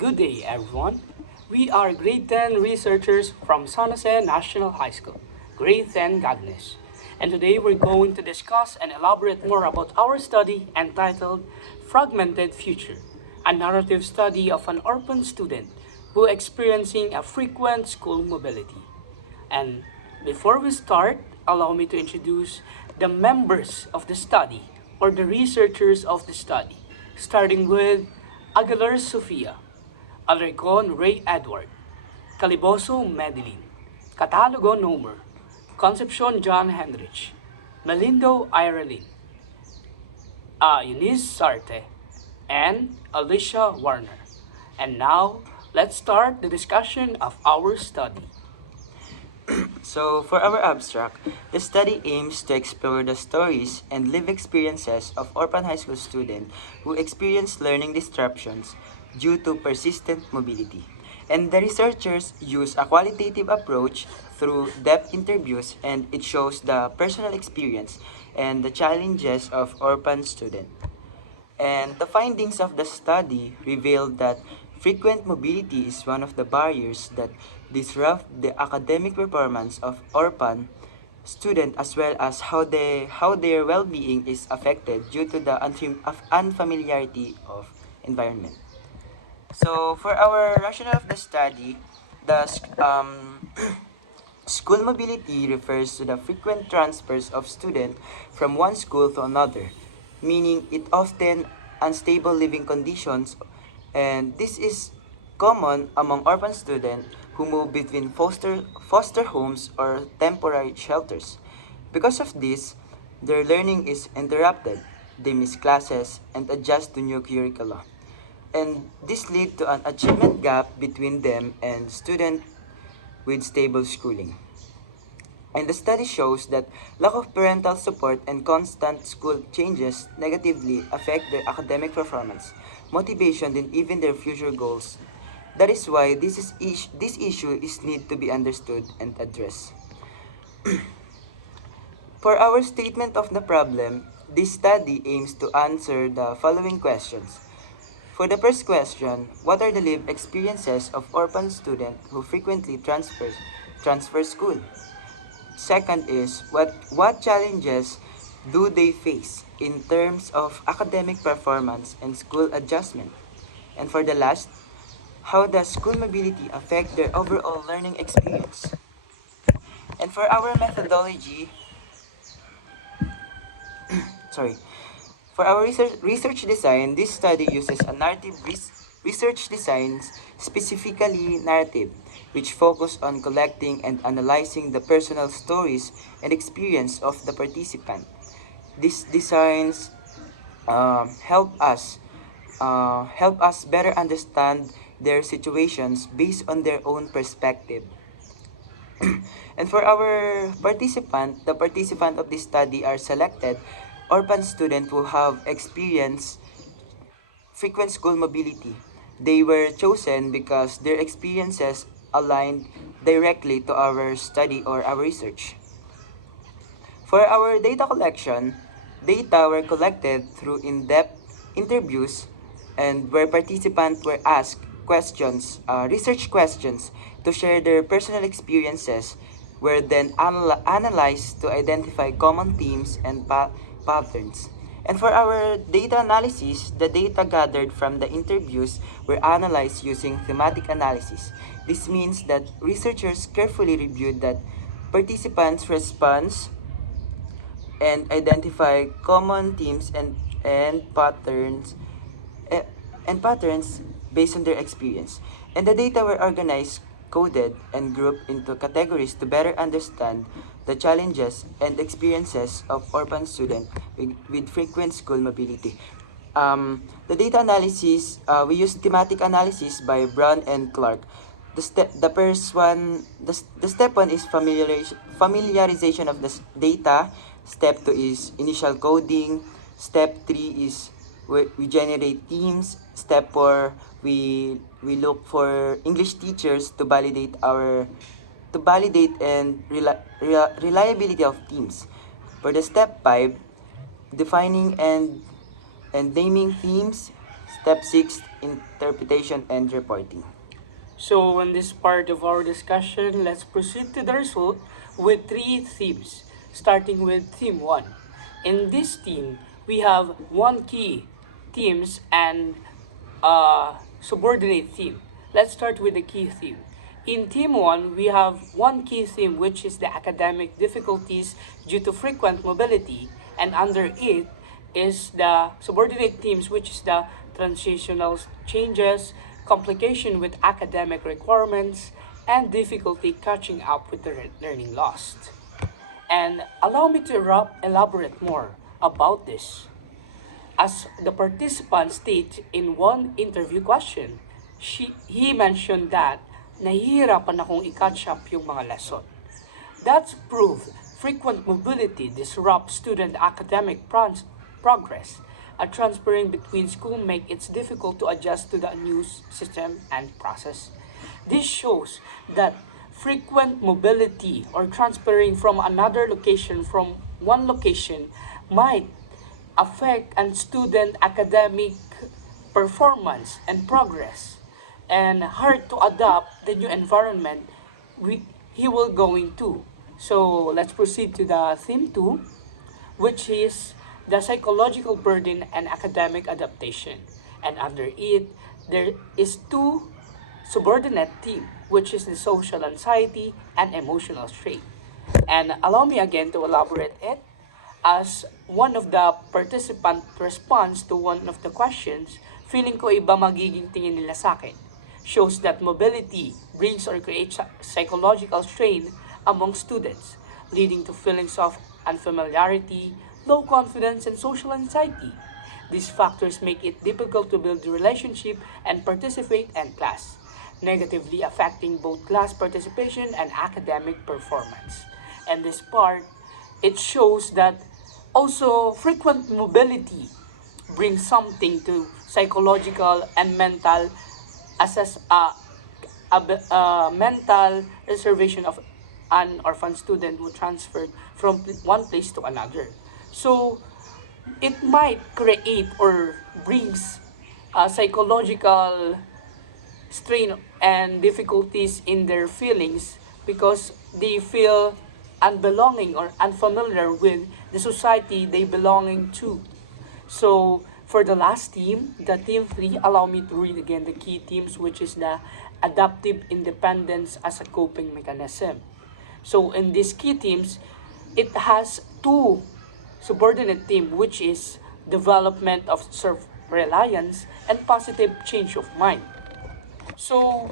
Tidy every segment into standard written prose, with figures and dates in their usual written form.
Good day, everyone. We are Grade 10 researchers from San Jose National High School, Grade 10 Godness. And today we're going to discuss and elaborate more about our study entitled Fragmented Future, a narrative study of an orphan student who experiencing a frequent school mobility. And before we start, allow me to introduce the members of the study or the researchers of the study, starting with Aguilar Sofia, Alarcon Ray Edward, Caliboso Madeline, Catalogo Nomer, Concepcion John Henrich, Melindo Irelin, Eunice Sarte, and Alicia Warner. And now, let's start the discussion of our study. So, for our abstract, the study aims to explore the stories and lived experiences of orphan high school students who experience learning disruptions due to persistent mobility. And the researchers use a qualitative approach through depth interviews, and it shows the personal experience and the challenges of orphan students. And the findings of the study revealed that frequent mobility is one of the barriers that disrupt the academic performance of orphan students, as well as how their well-being is affected due to the unfamiliarity of environment. So for our rationale of the study, the school mobility refers to the frequent transfers of students from one school to another, meaning it often unstable living conditions, and this is common among urban students who move between foster homes or temporary shelters. Because of this, their learning is interrupted. They miss classes and adjust to new curricula. And this lead to an achievement gap between them and students with stable schooling. And the study shows that lack of parental support and constant school changes negatively affect their academic performance, motivation, and even their future goals. That is why this issue is need to be understood and addressed. For our statement of the problem, this study aims to answer the following questions. For the first question, what are the lived experiences of orphan students who frequently transfer school? Second is, what challenges do they face in terms of academic performance and school adjustment? And for the last, how does school mobility affect their overall learning experience? And for our methodology, sorry, for our research design, this study uses a research design, specifically narrative, which focus on collecting and analyzing the personal stories and experience of the participant. These designs help us better understand their situations based on their own perspective. And for our the participant of this study are selected orphan students who have experienced frequent school mobility. They were chosen because their experiences aligned directly to our study or our research. For our data collection, data were collected through in-depth interviews and where participants were asked research questions to share their personal experiences were then analyzed to identify common themes and patterns. And for our data analysis, the data gathered from the interviews were analyzed using thematic analysis. This means that researchers carefully reviewed that participants' response and identify common themes eh, and patterns based on their experience. And the data were organized, coded, and grouped into categories to better understand the challenges and experiences of orphan students with frequent school mobility. The data analysis, we use thematic analysis by Brown and Clark. The first one, the step one is familiarization of the data. Step two is initial coding. Step three is we generate teams. Step four, we look for English teachers to validate and reliability of teams. For the step five, defining and naming themes. Step 6, interpretation, and reporting. So, in this part of our discussion, let's proceed to the result with three themes, starting with theme 1. In this theme, we have one key themes and a subordinate theme. Let's start with the key theme. In theme 1, we have one key theme, which is the academic difficulties due to frequent mobility, and under it is the subordinate themes, which is the transitional changes, complication with academic requirements, and difficulty catching up with the learning lost. And allow me to elaborate more about this. As the participant stated in one interview question, he mentioned that nahihirapan akong i-catch up yung mga lesson. That's proof frequent mobility disrupts student academic progress. Transferring between school make it difficult to adjust to the new system and process. This shows that frequent mobility or transferring from another location from one location might affect an student academic performance and progress and hard to adapt the new environment he will go into. So let's proceed to the theme 2, which is the psychological burden and academic adaptation. And under it, there is two subordinate theme, which is the social anxiety and emotional strain. And allow me again to elaborate it. As one of the participant responds to one of the questions, feeling ko iba magiging tingin nila sa akin, shows that mobility brings or creates psychological strain among students, leading to feelings of unfamiliarity, low confidence, and social anxiety. These factors make it difficult to build relationship and participate in class, negatively affecting both class participation and academic performance. And this part, it shows that also frequent mobility brings something to psychological and mental assess mental reservation of an orphan student who transferred from one place to another. So it might create or brings psychological strain and difficulties in their feelings because they feel unbelonging or unfamiliar with the society they belonging to. So for the last theme, the theme 3, allow me to read again the key themes, which is the adaptive independence as a coping mechanism. So in these key themes, it has two subordinate theme, which is development of self-reliance and positive change of mind. So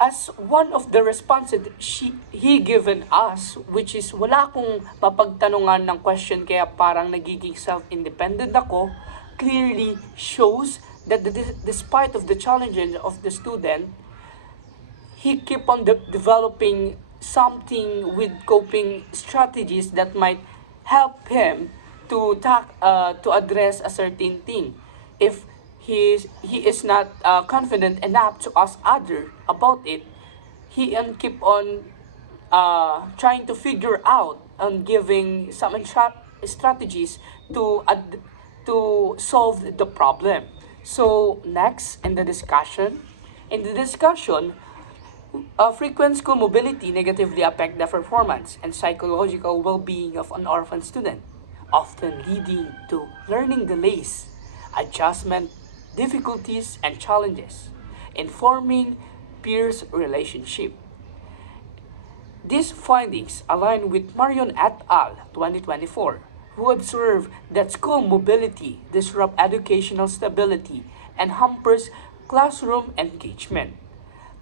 as one of the responses he given us, which is wala akong papagtanungan ng question kaya parang nagiging self-independent ako, clearly shows that despite of the challenges of the student, he keep on developing something with coping strategies that might help him to address a certain thing. If he is not confident enough to ask other about it, he and keep on trying to figure out and giving some strategies to solve the problem. So next in the discussion, frequent school mobility negatively affect the performance and psychological well-being of an orphan student, often leading to learning delays, adjustment difficulties, and challenges in forming peers relationship. These findings align with Marion et al. 2024, who observed that school mobility disrupts educational stability and hampers classroom engagement,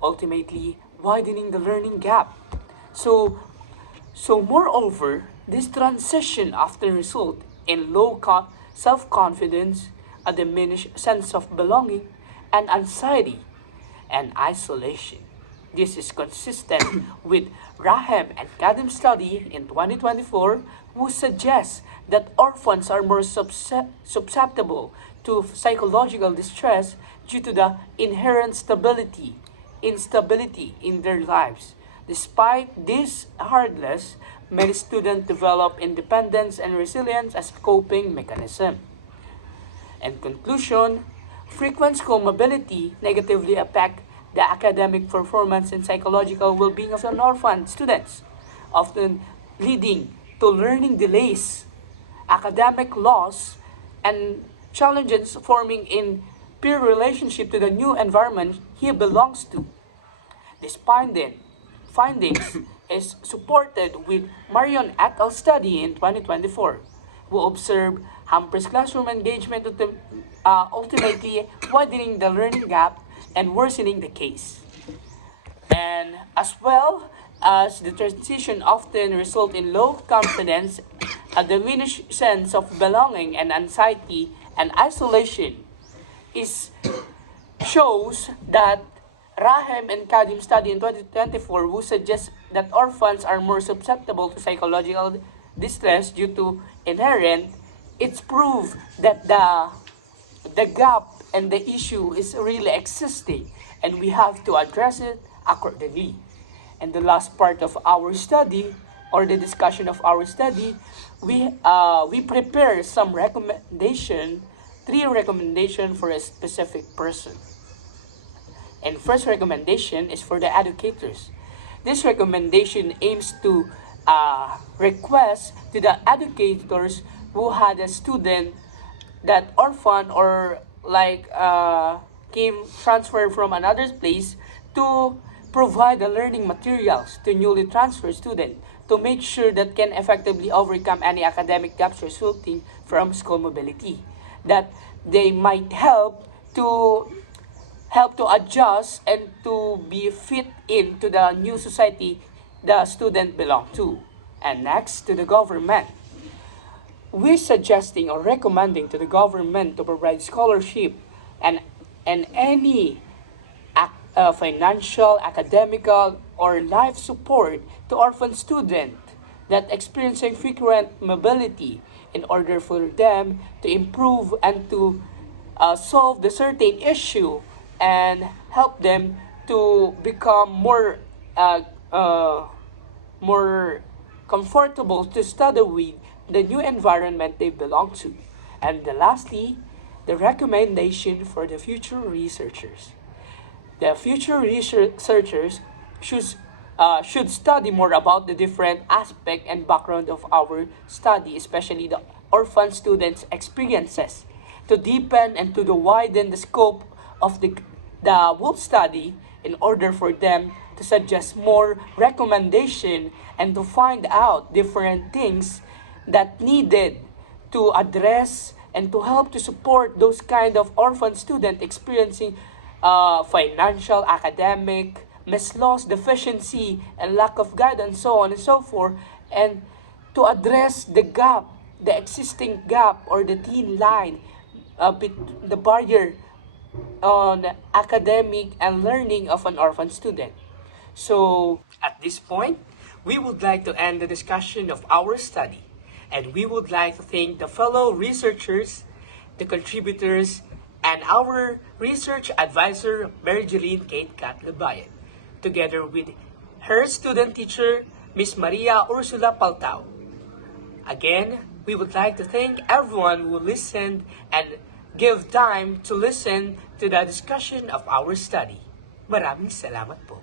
ultimately widening the learning gap. So moreover, this transition often result in low self-confidence, a diminished sense of belonging, and anxiety and isolation. This is consistent with Raham and Kadim's study in 2024, who suggests that orphans are more susceptible to psychological distress due to the inherent instability in their lives. Despite this hardness, many students develop independence and resilience as coping mechanism. In conclusion, Frequent school mobility negatively affect the academic performance and psychological well-being of an orphan students, often leading to learning delays, academic loss, and challenges forming in peer relationship to the new environment he belongs to. This findings is supported with Marion et al. Study in 2024, who observed hampers classroom engagement, ultimately widening the learning gap and worsening the case. And as well as the transition often result in low confidence, a diminished sense of belonging and anxiety and isolation is shows that Rahem and Kadim study in 2024 who suggests that orphans are more susceptible to psychological distress due to inherent, it's proof that the gap and the issue is really existing and we have to address it accordingly. And the last part of our study or the discussion of our study, we prepare some recommendation, 3 recommendation for a specific person. And first recommendation is for the educators. This recommendation aims to request to the educators who had a student that orphan or like came transferred from another place to provide the learning materials to newly transferred student to make sure that can effectively overcome any academic gaps resulting from school mobility. That they might help to adjust and to be fit into the new society the student belong to. And next, to the government. We're suggesting or recommending to the government to provide scholarship and any financial, academical, or life support to orphan students that experiencing frequent mobility in order for them to improve and to solve the certain issue and help them to become more comfortable to study with the new environment they belong to. And lastly, the recommendation for the future researchers. The future researchers should study more about the different aspect and background of our study, especially the orphan students' experiences, to deepen and to widen the scope of the whole study in order for them to suggest more recommendation and to find out different things that needed to address and to help to support those kind of orphan student experiencing financial, academic, misloss, deficiency, and lack of guidance, so on and so forth, and to address the gap, the existing gap or the thin line, the barrier on academic and learning of an orphan student. So, at this point, we would like to end the discussion of our study, and we would like to thank the fellow researchers, the contributors, and our research advisor, Mary Jeline Kate Catlabayan, together with her student teacher, Miss Maria Ursula Paltao. Again, we would like to thank everyone who listened and give time to listen to the discussion of our study. Maraming salamat po.